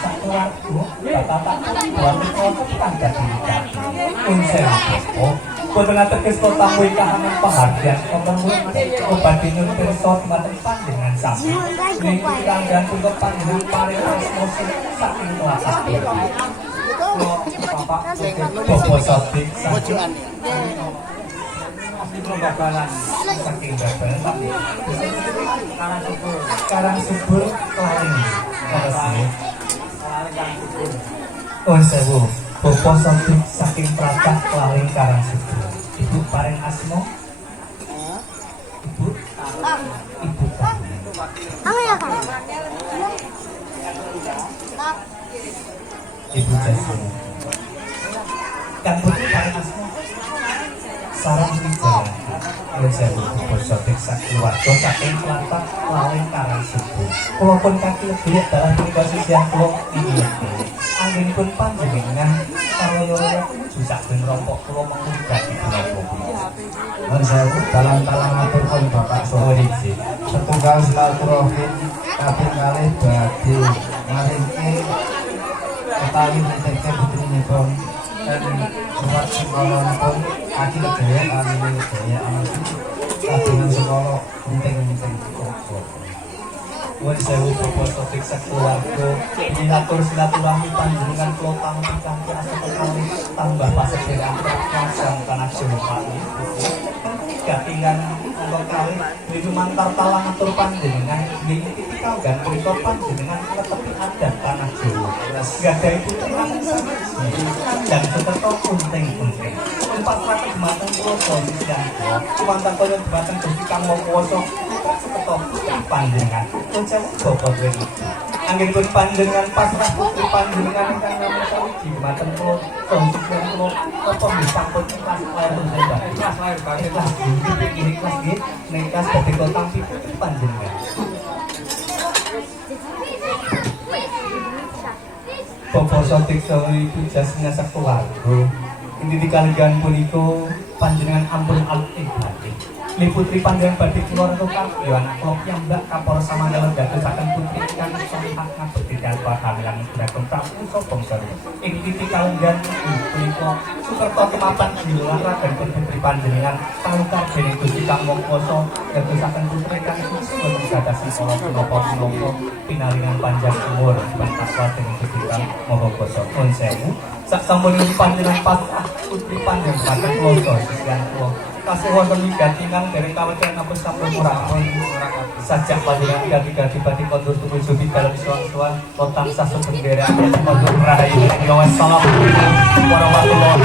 sak keluarga bapak buat kok kan dadi unsen oh boten ateges kota kuwi kahanan penghargaan wonten obati nyun pirsa dumateng panjenengan sami niki kanggan punika panjenengan paring osmosis saking kelas bapak bobo sotik pojokan bakalan saking babalan tapi karang subur kelaring kasih oh sewu bobo sotik saking pracak kelaring karang subur ibu paring asmo ibu ibu ya kan ibu jasmu dan putri paring asmo sarang wijaya Sewu bosotik sak keluarga saking Klatak Laling Karang Subur kula pun kaki lebih dalam menika sisihan kula inggih anggenipun panjenengan karya-karya jusak ben rompok kula mengudati menapa Nuwun sewu dalam-dalam atur pun Bapak Soho iki setunggal silaturahim kaping kalih badhe maringke utawi niteke putrinipun dan surat sekolahipun Aki Wijaya kali Wijaya amal kagungan sekolah penting-penting Nuwun sewu Bapak Sotik sekeluarga nyinatur silaturahmi panjenengan kula tampi kanthi asata kalih tambah pasederekan kerajaan tanah Jawa gatingan untuk kali dilumantar talang atur panjenengan ini tipikal dan berikut panjenengan tetepi adat tanah Jawa gadai putri dan seteto kunting-kunting empat rata dumateng pulau sosis dan kumantan kaya dumateng bersikang mau kuoso seteto putri panjenengan ucap bobot ini angin pun panjenengan pasrah putri panjenengan ingkang namanya sawiji dumateng pulau sosis dan pulau apa bisa pun ikhlas lahir menjadi ikhlas lahir bagi ikhlas ini kelas ini nekas dari kota putri panjenengan Bapak Sotik Sawi itu jasnya sekeluarga ini dikalikan puniko panjenengan ampun al-ibadi li putri panjenengan badik keluar itu ya anak klop yang mbak kapor sama dalam dadosaken putri kan solihat ngabektikan kehamilan beragam pramu sopong sori ini dikalikan puniko Sukerto kemapan jilara dan putri panjenengan talukar dening Gusti Kang Mongkoso dadosaken putri kan susun sadasi kala punapa-punapa pinaringan panjang umur pantaswa dening Gusti Kang Mongkoso nuwun sewu sak sampun panjenengan pasrah putri panjenengan kula sisian kula kasih wonten wigatingan dereng kawetan apa sampun murahipun sajak panjenengan gati-gati batik kondur tumuju di dalam suwan-suwan kota sasuk bendera kondur rahayu wassalamualaikum warahmatullahi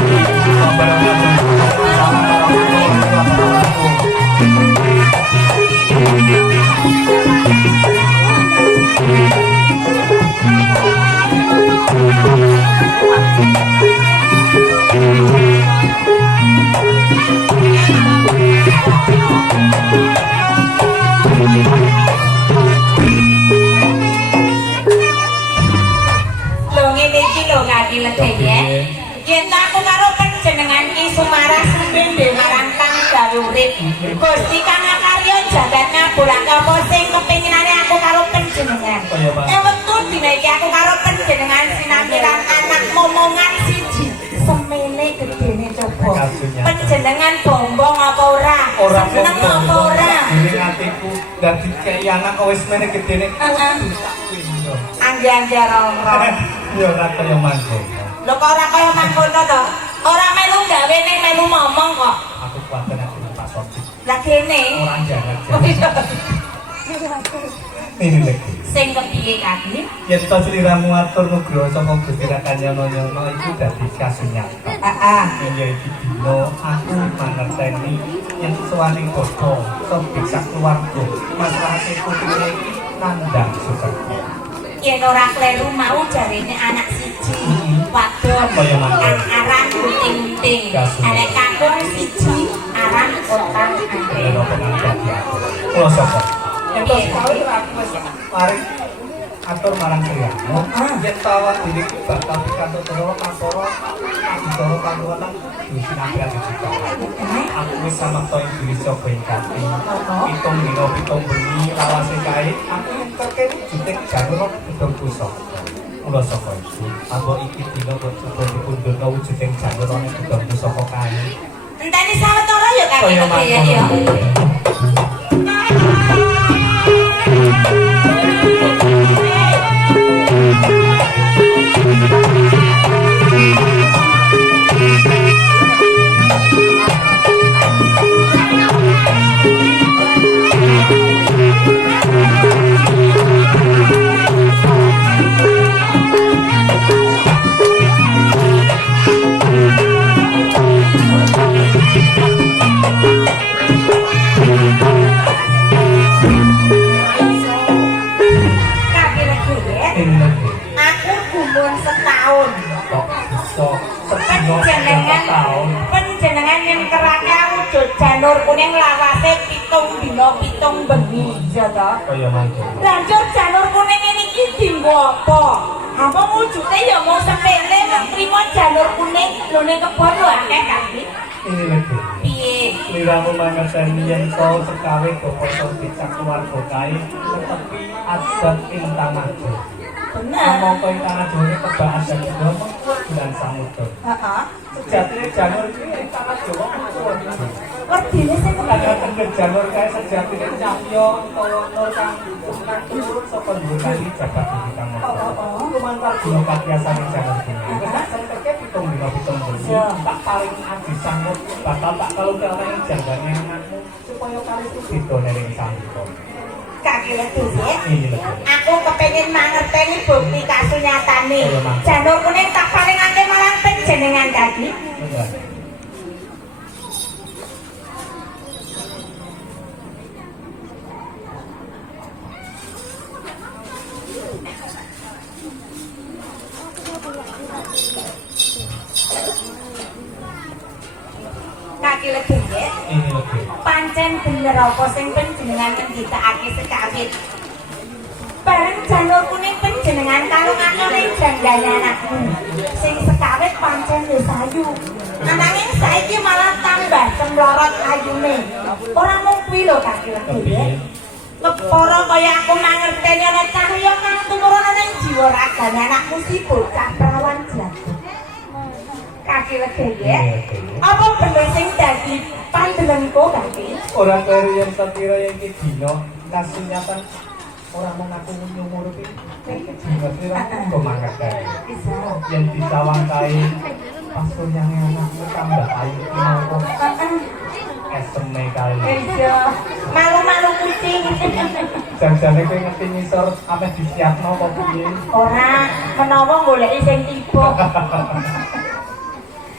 Lho ngene iki lho ngati ledhe yen aku karo panjenengan ki sumaras pindhe marang kang gawe urip Gusti Kang Karya jagat ngabulake apa sing kepinginane aku karo panjenengan wektu dina iki aku karo panjenengan sinamiran anak momongan siji semene gedene coba panjenengan bombong apa ora seneng apa ora ini atiku dadi kaya anak wis mene gedene angge-angge ora ya ora kaya mangkono lho kok ora kaya mangkono to ora melu gawe ning melu ngomong kok aku kuwatir aku Pak Sotik lah kene ora jarak ini lagi sing kepiye kaki yen to sliramu atur nugroho saka Gusti Rakanyono iku dadi kasunyata ya iki dina aku mangerteni yen suwaning bapa sobi sak keluarga masalahé putrine iki nandang Sukerto yen ora kleru mau jarine anak siji wadon kang aran Kunting-Kunting elek kakung siji aran Otang Ande kula sapa ento sekali aku wis mari atur marang kriyamu yen tawa dene bakal pikantuk terus kampara bicara kanggonan sinampiran digital aku wis samekta ing desa Bengkati pitung dina pitung bengi lawase kae aku terkene jutek janur gedung pusaka Mula saka iku, apa iki dina kok coba dipundhutna wujuding janur ana dibantu saka kayu. Enteni sawetara ya Kak Kaya Kedayan ya. Kak Kedayan, Ing negeri aku gumun setahun. kok iso sedina Panjenengan taun. panjenengan yang keraka wujud janur kuning lawase 7 dina 7 bengi ya to. Kaya mangkono. Lanjut janur kuning ini iki dienggo apa? Apa wujude ya mau sepele nek trimo janur kuning lho ning kebon lho akeh Kak. Ini negeri. Piye? Liramu mangerteni yen to sekawe basa dicak keluarga kae tetepi adat ing tanah Jawa. Bener. Mongko ing tanah Jawa iki kebak adat Jawa bulan samudra. Heeh. Sejatine janur iki ing tanah Jawa kuwi. Werdine sing Kadang tengger janur kae sejatine cahya utawa nur kang turun saka dhuwur kali jabat iki kang mongko. Lumantar dina kabiasane janur kuwi. Wis tak senteke 7 dina 7 bengi. Tak paling adi sanggup bakal tak kalungkelna ing janggane anakmu supaya kali itu beda ning samudra. Kak Kedayan. Ini lho. Aku kepengin mangerteni bukti kasunyatane. Janur kuning tak palingake marang panjenengan Kaki. Enggak. Kak Kedayan. Ini lho. Pancen bener apa sing panjenengan ngendikake sekawit. Bareng janur kuning panjenengan kalungake ning janggane anakmu. Sing sekawit pancen ya sayu. Ananging saiki malah tambah cemlorot ayune. Ora mung kuwi lho Kak Kedayan. Kepara kaya aku mangerteni ana cahya kang tumurun ning jiwa ragane anakmu si bocah prawan jago. Kak Kedayan. Apa bener sing dadi pandelengku Kaki? Orang kaya yang sekira yang iki dina kasunyatan orang mengaku nyumurupi iki dina kira kok mangkat Bisa. yang disawang kae pasurnya anakmu tambah ayu kinoko eseme kali Iya. Malu-malu kucing. janjane kowe ngerti ngisor ameh disiapno apa piye Ora menawa goleki sing tiba.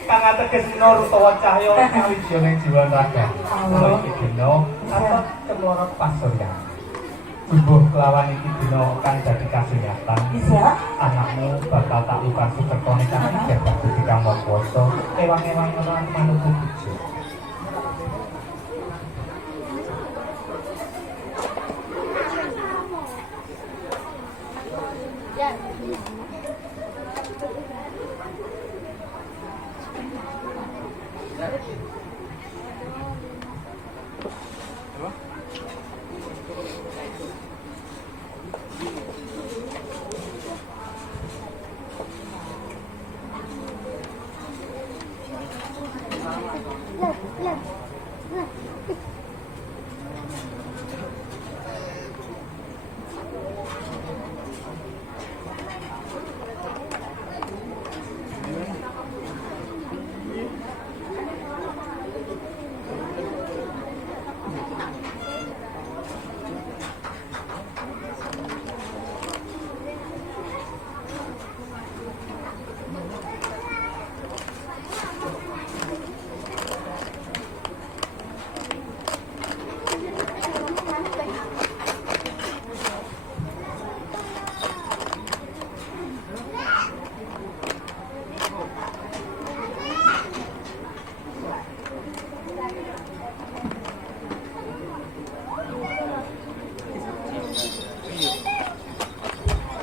kang ateges nur utawa cahya kawijo ning jiwa raga kula iki dina apa cemlorot pasurya Bubuh kelawan iki dina kang dadi kasunyatan. Bisa. Anakmu bakal tak lukan sukertone kang jabat budi kang kuwasa ewang-ewang ora manut bojo.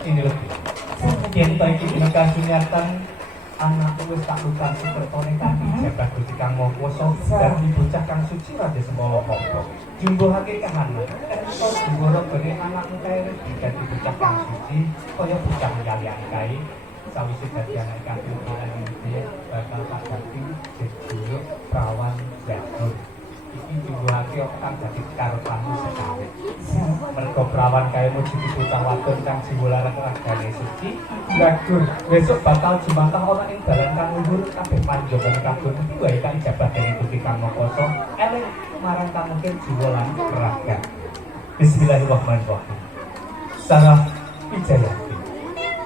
Ini lebih. Yen ta iki dina kasunyatan anakku wis tak lukan sukertone kanthi jabat Gusti Kang Maha Kuwasa dadi bocah kang suci rada semala apa. Jumbuhake kahanan. Kok diworo gene anakmu kae dadi bocah kang suci kaya bocah liyane kae. Sawise dadi anak kang iki bakal tak ganti jadi prawan jagur. Iki jumbuhake apa kang dadi karepanmu sekali. Mergo prawan kae muji bocah wadon kang jiwa larang ragane suci. Jagur besok bakal jumantah ana ing dalan kang luhur kabeh panjenengan kabeh iki wae kang jabat dening Gusti Kang Maha Kuwasa eling marang kang mungkin jiwa lan raga. Bismillahirrahmanirrahim. Sarah Wijayati.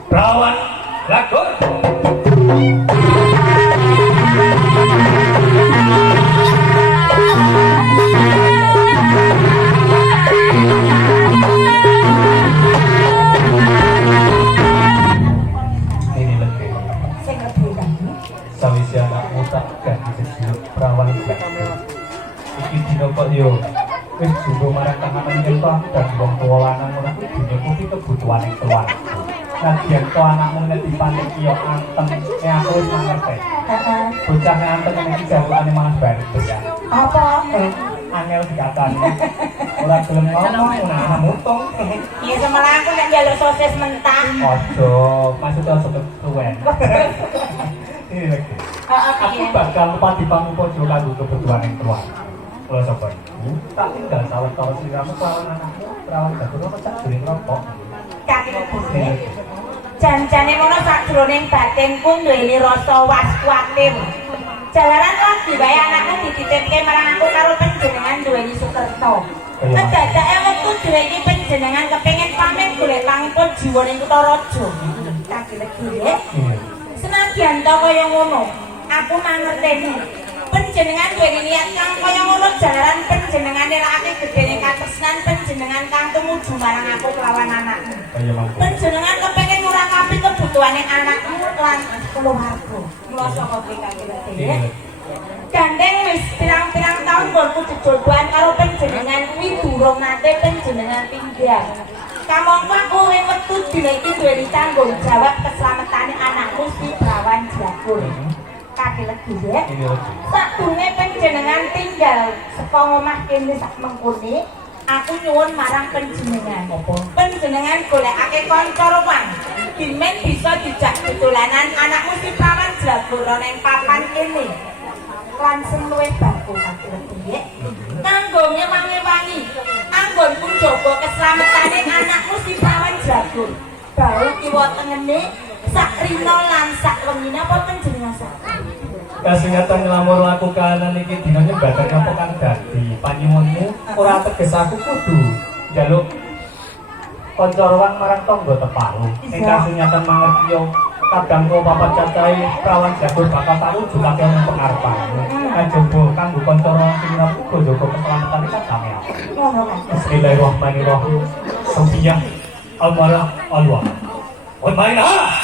Prawan Lagur. Sawise anakmu tak ganti sejuluk prawan Lagur. Iki dina kok yo wis jumbo marang kahanan kita dan wong tuwa lanang ora kudu kuwi kebutuhane keluarga. Nadyan to anakmu nek dipanik yo antem, aku wis ngerti. Heeh. Bocah nek antem iki jalukane malah bareng ya. Apa? Angel dikatani. Ora gelem ngomong ora mutung. Iya semalah aku nek njaluk sosis mentah. Ojo, maksudnya ojo ketuwen. Ini lagi. Aku bakal pati pamupojo kanggo kebutuhan yang keluarga. Kalau sobat ibu, tak tinggal sawetara sliramu kelawan anakmu, perawan Jagur apa sakjroning rokok. Kaki jan-jane ngono sakjroning batinku duweni rasa was-kuwatir. Jalaran lagi wae anakku dititipke marang aku karo panjenengan duweni Sukerto. Kedadake wektu direki panjenengan kepengin pamit golek pangipun jiwa ning kutha raja. Kaki legi. Senadyan to kaya ngono, aku mangerteni panjenengan duweni niat kang kaya ngono jalaran panjenengan nelakake gedene katresnan panjenengan kang tumuju marang aku kelawan anakmu. Panjenengan kepengin ngurangake kebutuhane anakmu lan keluarga. Mula saka kaki legi. Gandeng wis pirang-pirang taun nggonku jejodohan karo panjenengan kuwi durung nate panjenengan tinggal. Kamangka kowe metu dina iki duweni tanggung jawab keselamatan anakmu si Prawan Jagur. Kaki legi ya. Sadurunge panjenengan tinggal saka omah kene sak mengkene, aku nyuwun marang panjenengan. Panjenengan golekake kanca ruang. Dimen bisa dijak dolanan anakmu si Prawan Jagur ning papan kene. Langsung luwih baku kaki legi ya. Kanggo ngewangi-wangi anggonku jaga keslametane anakmu si Prawan Jagur. Bau kiwa tengene sak rina lan sak wengine apa panjenengan sak. Kasingatan nglamur laku kahanan iki dina nyebabake apa kang dadi panyuwunmu ora teges aku kudu njaluk kanca ruang marang tangga tepalu. Ing kasunyatan mangerti yo kadangku papat cacahe Prawan Jagur bakal tak wujudake ing pengarepanmu. Kajaba kanggo kanca ruang sing uga jaga keselamatan kan sampeyan. Bismillahirrahmanirrahim. Sofiyah Almarah Allah. Oi main ah.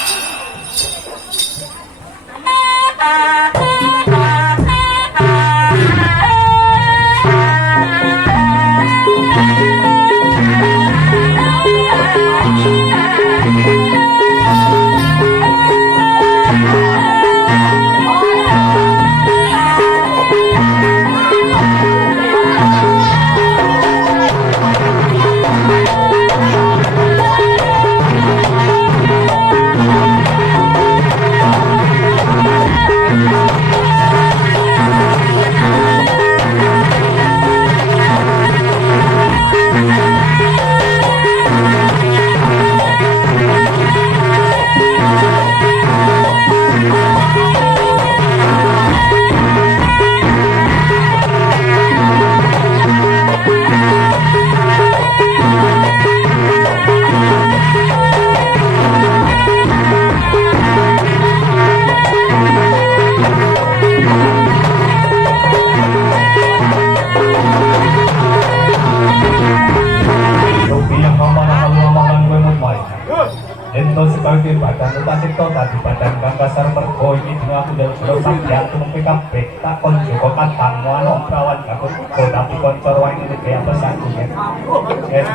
Sebagai badan upacipta dadi badan kang kasar mergo iki dina aku njaluk sampeyan tumengke kabeh tak kon joko kadang ana Prawan Jagur tapi kanca ruang iki kaya pesan kuwi.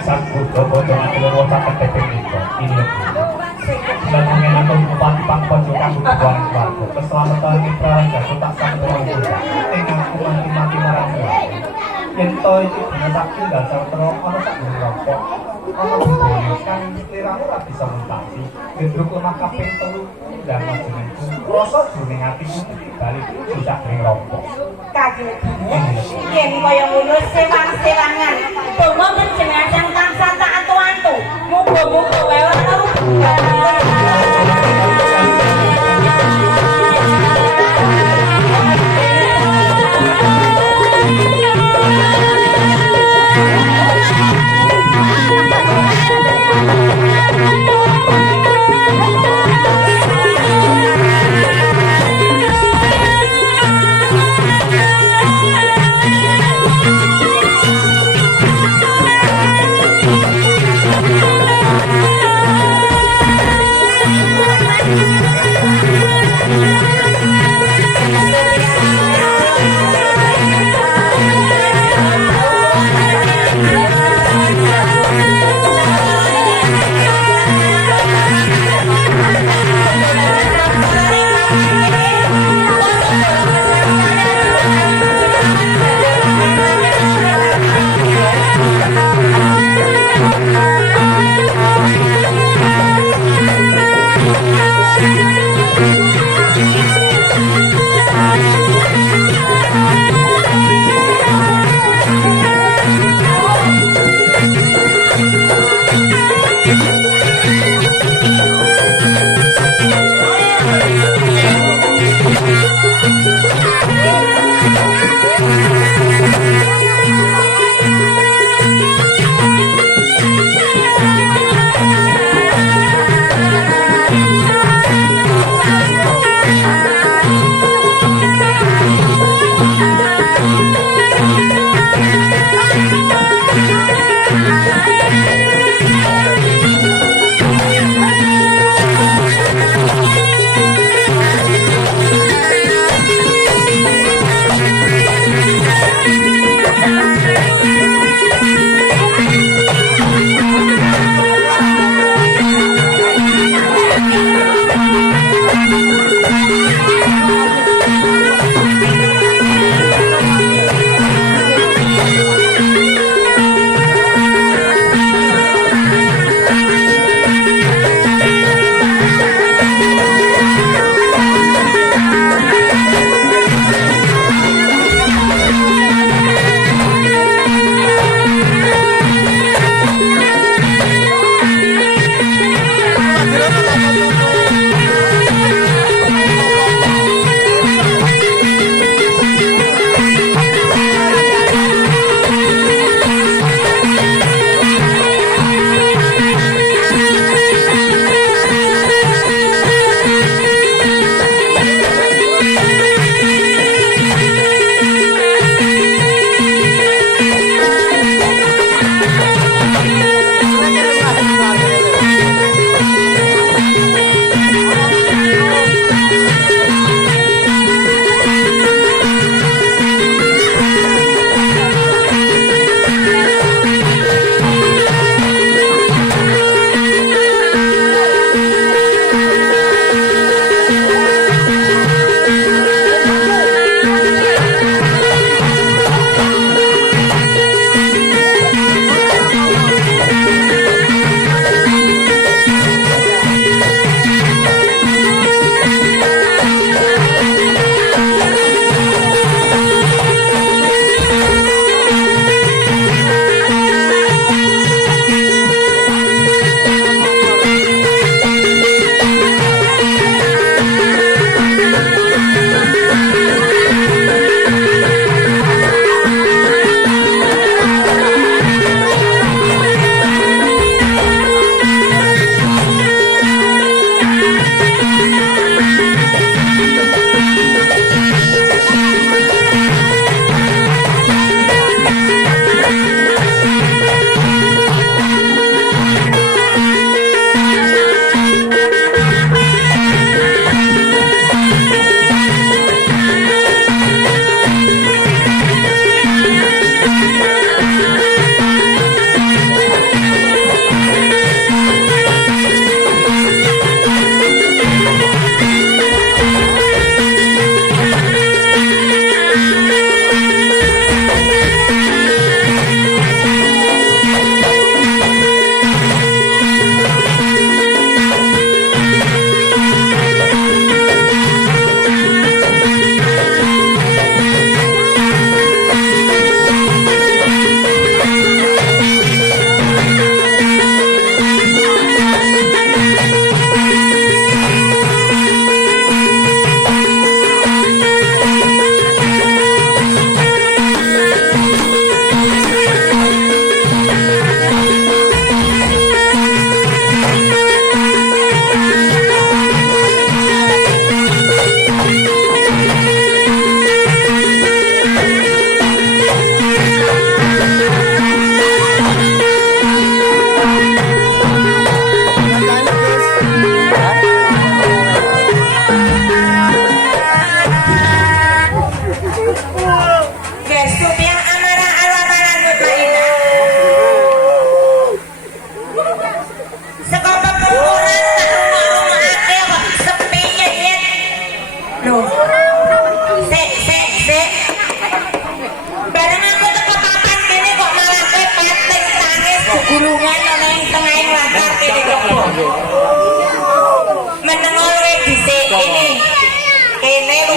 Sang Buddha bodo ati loro sak keteping iki. Ini dan mengenakan bupati pangpojokan butuhan keluarga keselamatan mitra jatuh tak sampai dengan aku mati marang yang to itu sakit dasar terus orang tak merokok orang berboleh kan liramu tak bisa mentasi gendruk lemah kaping telu dan majunya rosok juning hati balik bisa ngerokok kaget yen kaya ngono sewang-sewangan donga panjenengan tansah tak antu-antu muga-muga wae ora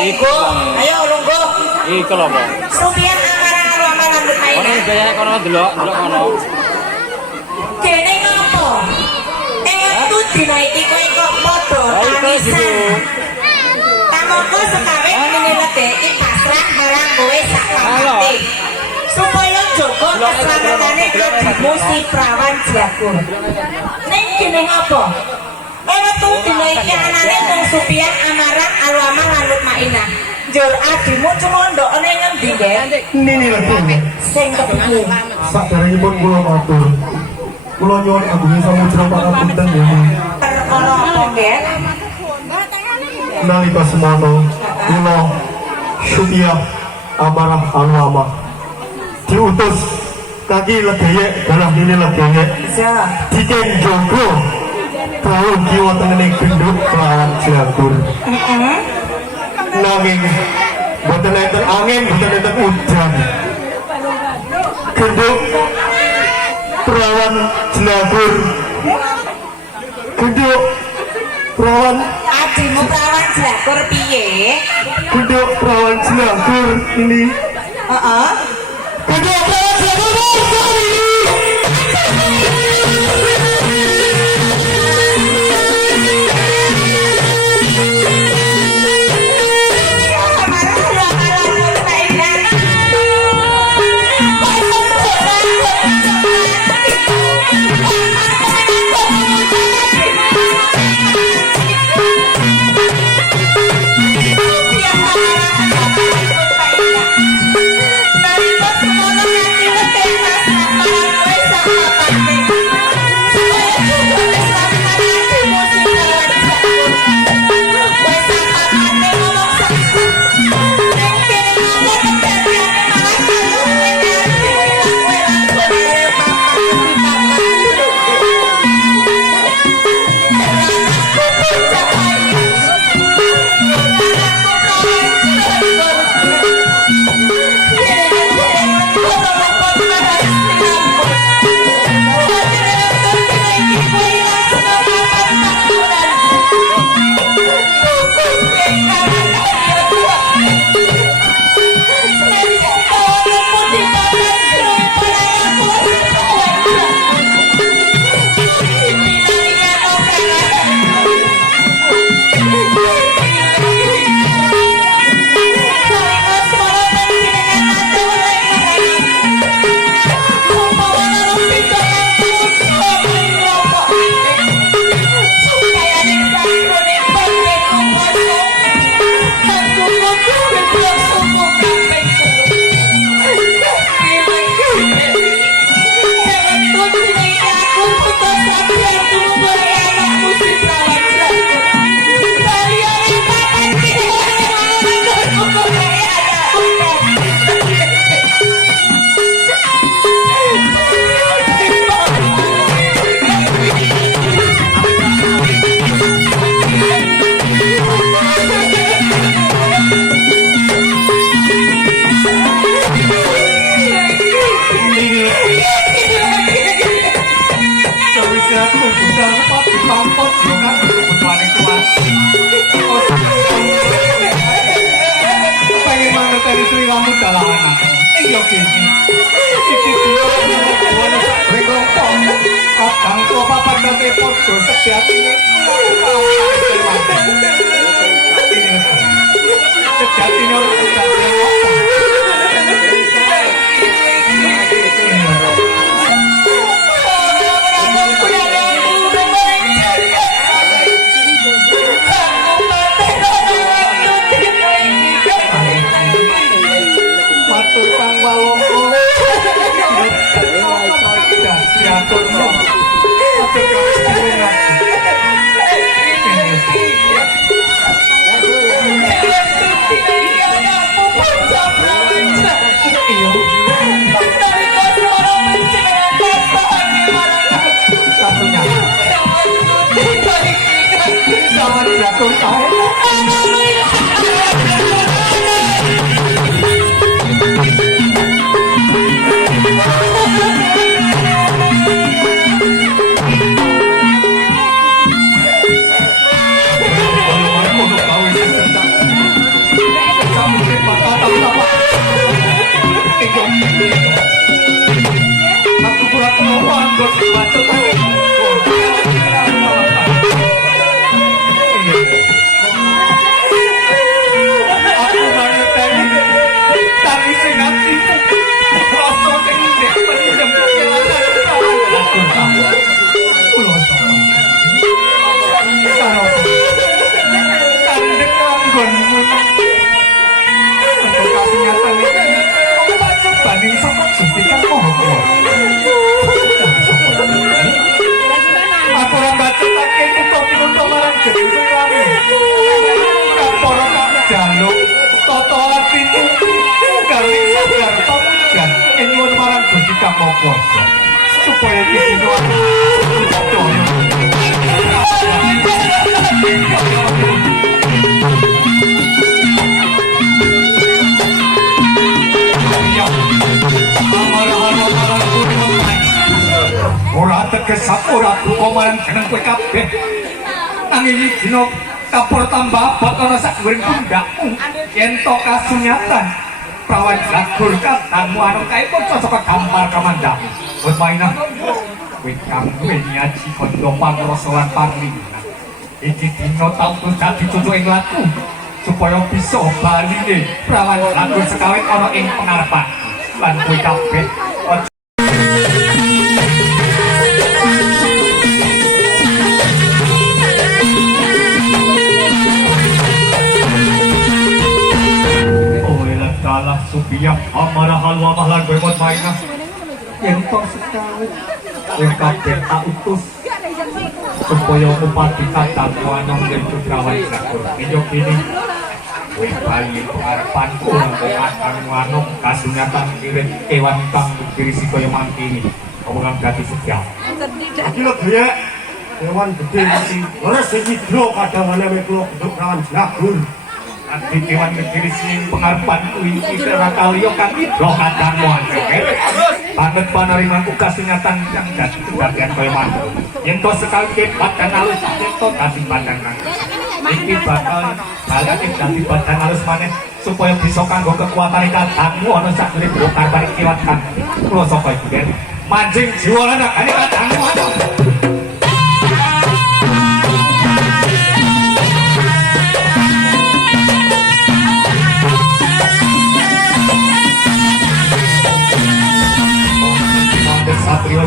Iku. Ayo lungguh. Iku lho, Pak. Supian amarang alama lanjut Ono main. biasane kono delok kono. Kene ngopo? Aku dina iki kowe kok padha tanisan. Kamangka sekawin nilekake pasrah marang kowe sak pamate. Supaya jaga keselamatan adhimu si Prawan Jagur. Ning kene ngopo? Metu dina iki anane mung Supian amarang alama lanjut mainah. Jur adimu cuma ndokne ngendi, Nggih? Nini lagi. Sing kepiye? Saderengipun kula matur. Kula nyuwun agung samudra pangapunten ya. Perkara apa, Nggih? Nalika semono kula Supiah amarah alama diutus kaki ledeyek dalam ini ledeyek Iya. diken jogo tahun kiwa tengene genduk Prawan Jagur. Nanging boten enten angin, boten enten udan. Genduk Prawan Jagur. Genduk Prawan Adimu Prawan Jagur piye? Genduk Prawan Jagur ini. Heeh. Genduk Prawan Jagur ini. Maha Kuwasa supaya dina ora tegesat ora duka marang jeneng kowe kabeh nanging dina kapur tambah abot ana sak dhuwur pundhakmu yen to kasunyatan prawan jagur katamu anu kae bocah saka gampar kamandamu wis mainah kowe kang duwe nyaji kandha pangrasa lan parlingna iki dina tau terus dadi cucuk ing laku supaya bisa baline prawan jagur sekawit ana ing pengarepan lan kowe kabeh dalah supaya amarah halwa mahlan berbuat mainah yang tong sekali yang kabeh tak utus supaya upati kata kuanong dan putrawan jagur ini kini wih bayi pengharapanku untuk akan wanong kasunyatan kirim kewan kang berdiri si kaya mangkini omongan gati setia gila gaya kewan gede mati leres hidro kadang-kadang meklo bentuk kawan jagur ati kewan negeri sing pengarepanku iki kira kaliyo kang hidro kadangmu panet panarimanku kasunyatan yang dadi kedadean kaya mantu yen to sekali ke badan alus yen to dadi badan alus iki bakal balake dadi badan alus maneh supaya bisa kanggo kekuatan kadangmu ana sak menit bongkar balik kewan kang kula sapa iki den mancing jiwa lan kadangmu ana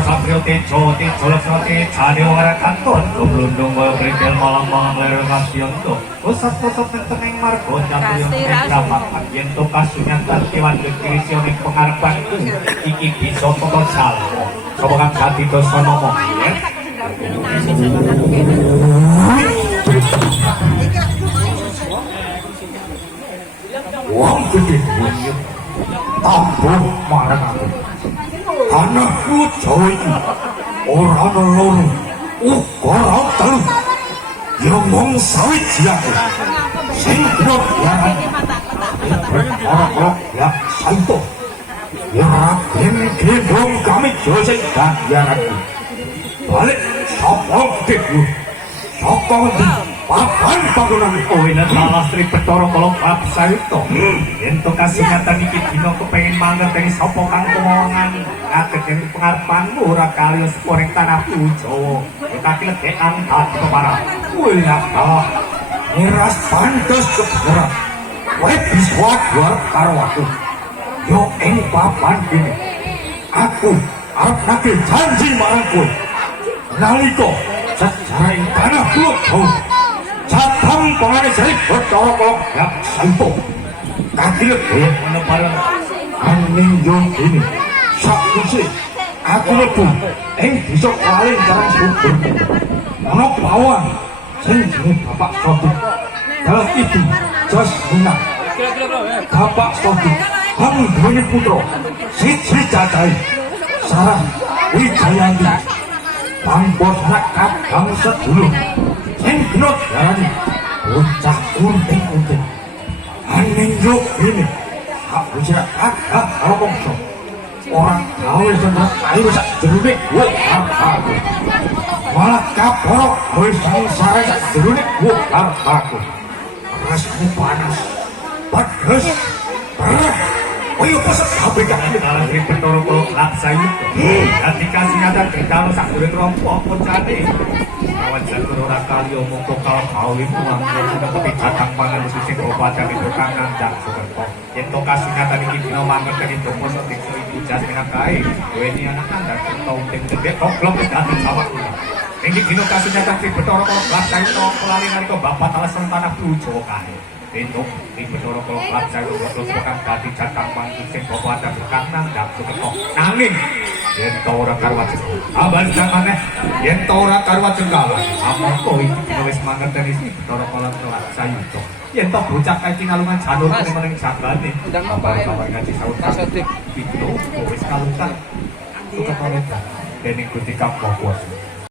Satrio tejo lek jane ora kanton blundung kaya bregel malang-malang ler ngasionto pusat-pusat teneng marga jatuh dapat yen to kasunyatan kewan negeri ning pengarepanku iki bisa tata jal sapa kang dadi dosa nomo ya wong gede tambuh marang aku anakku Jawa iki ora ana loro uga ora telu ya mung sawiji aku sing kok ya ora ya santo ya raden gedong kami sing ganjaranku balik sapa gedhe sapa ndi papan panggonan kowe lan Lastri Bathara Kala Prapsayuta yen to kasunyatan iki dina kepengin mangerteni sapa kang kemongan ngagem pengarepanmu ora kaliya sporeng tanah Jawa utawi ledekan dadi keparang kowe lah miras pantes keberat kowe bisa dhuwur karo aku yo ing papan kene aku arep nagih janji marang kowe nalika sejarah ing tanah Jawa Jatang pengane jari Bathara Kala gak santo kagilet ya ana bareng aning yo ini sakwise aku lebu ing desa paling jarang subur ana pawon sing jenenge Bapak Sodik dalah itu jos menang Bapak Sodik kang duwe putra siji cacahe Sarah Wijayanti pangpos nak kadang sedulur sing genot darani bocah kunting-kunting aning yo ini hak bisa agak karo bangsa orang gawe seneng ayo sak jerone wong aku malah kaborok kowe sangsara sak jerone wong aku rasane panas pedes koyo pesek kabeh kabeh dalan Bathara Kala Prapsayuta dadi kasunyatan gedalo sak durung rompo pocane kawan jagur ora kaliya mongko kala kawin uang yen tepi jatang pangan sisi kabupaten itu kangen jak Sukerto yen to kasunyatan iki dina mangerteni dosa dikso ibu jasmina kae duweni anak andhar tau gede goblok wis dadi jawab iki dina kasunyatan Bathara Kala Prapsayuta kelali nalika bapak alasan tanah Jawa kae bentuk di Bathara Kala Prapsayuta terus kang dadi jatang pangan sing kabupaten kangen jak Sukerto nanging yen to ora karwajeng abang maneh yen to ora karwajeng kalah amangka iki wis mangerteni Bathara Kala Prapsayuta yen to bocah kae tingalungan janur meneng jagane ndang apa ngaji saut kasih dikno wis kalungan kemenangan dening Gusti Kang Maha Kuwasa.